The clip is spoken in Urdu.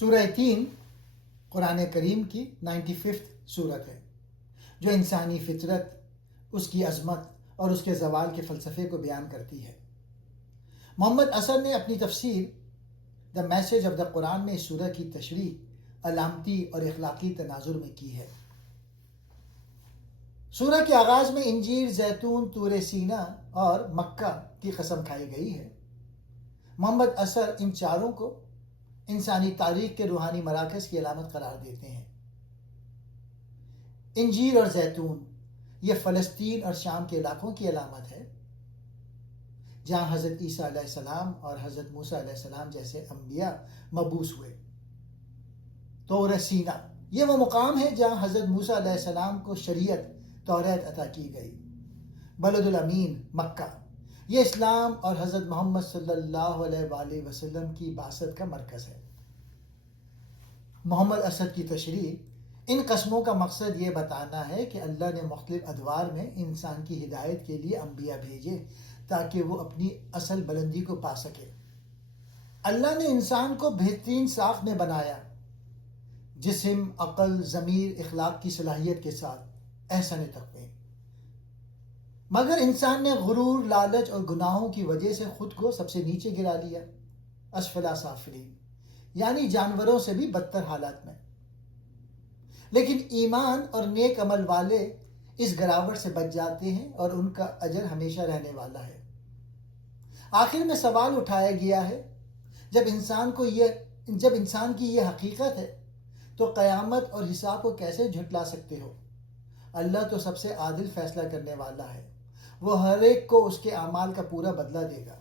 سورہ تین قرآن کریم کی 95 سورت ہے جو انسانی فطرت، اس کی عظمت اور اس کے زوال کے فلسفے کو بیان کرتی ہے۔ محمد اثر نے اپنی تفسیر دا میسج آف دا قرآن میں اس سورہ کی تشریح علامتی اور اخلاقی تناظر میں کی ہے۔ سورہ کے آغاز میں انجیر، زیتون، طور سینا اور مکہ کی قسم کھائی گئی ہے۔ محمد اثر ان چاروں کو انسانی تاریخ کے روحانی مراکز کی علامت قرار دیتے ہیں۔ انجیر اور زیتون یہ فلسطین اور شام کے علاقوں کی علامت ہے جہاں حضرت عیسیٰ علیہ السلام اور حضرت موسیٰ علیہ السلام جیسے انبیاء مبعوث ہوئے۔ طور سینا یہ وہ مقام ہے جہاں حضرت موسیٰ علیہ السلام کو شریعت توریت عطا کی گئی۔ بلد الامین مکہ یہ اسلام اور حضرت محمد صلی اللہ علیہ وآلہ وسلم کی بعثت کا مرکز ہے۔ محمد اسد کی تشریح ان قسموں کا مقصد یہ بتانا ہے کہ اللہ نے مختلف ادوار میں انسان کی ہدایت کے لیے انبیاء بھیجے تاکہ وہ اپنی اصل بلندی کو پا سکے۔ اللہ نے انسان کو بہترین ساخت میں بنایا، جسم، عقل، ضمیر، اخلاق کی صلاحیت کے ساتھ احسن تقویم، مگر انسان نے غرور، لالچ اور گناہوں کی وجہ سے خود کو سب سے نیچے گرا لیا، اسفل سافلین، یعنی جانوروں سے بھی بدتر حالات میں۔ لیکن ایمان اور نیک عمل والے اس گراوٹ سے بچ جاتے ہیں اور ان کا اجر ہمیشہ رہنے والا ہے۔ آخر میں سوال اٹھایا گیا ہے، جب انسان کی یہ حقیقت ہے تو قیامت اور حساب کو کیسے جھٹلا سکتے ہو؟ اللہ تو سب سے عادل فیصلہ کرنے والا ہے، وہ ہر ایک کو اس کے اعمال کا پورا بدلہ دے گا۔